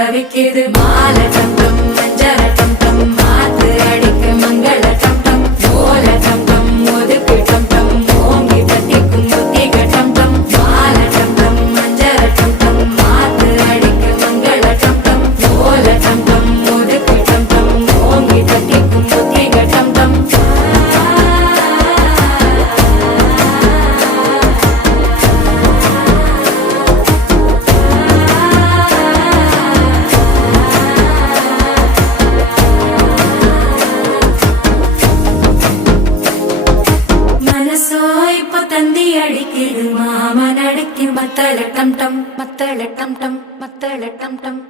தவிக்குது மால டம் டம் மஞ்சர டம் டம் மாத்து அடிக்கு மங்கள டம் டம் ஓல டம் டம் ஒதுக்கு டம் டம் ஓங்கி தட்டிக்கும் புத்திக டம் டம் மால டம் டம் மஞ்சர டம் டம் மாத்து அடிக்கு மங்கள டம் டம் ஓல டம் டம் ஒதுக்கு டம் டம் ஓங்கி தட்டிக்கும் புத்திக டம் டம் தந்தி அடிக்குது மாமன் அடிக்கு மத்தள டம் டம் மத்தள டம் டம் மத்தள டம் டம்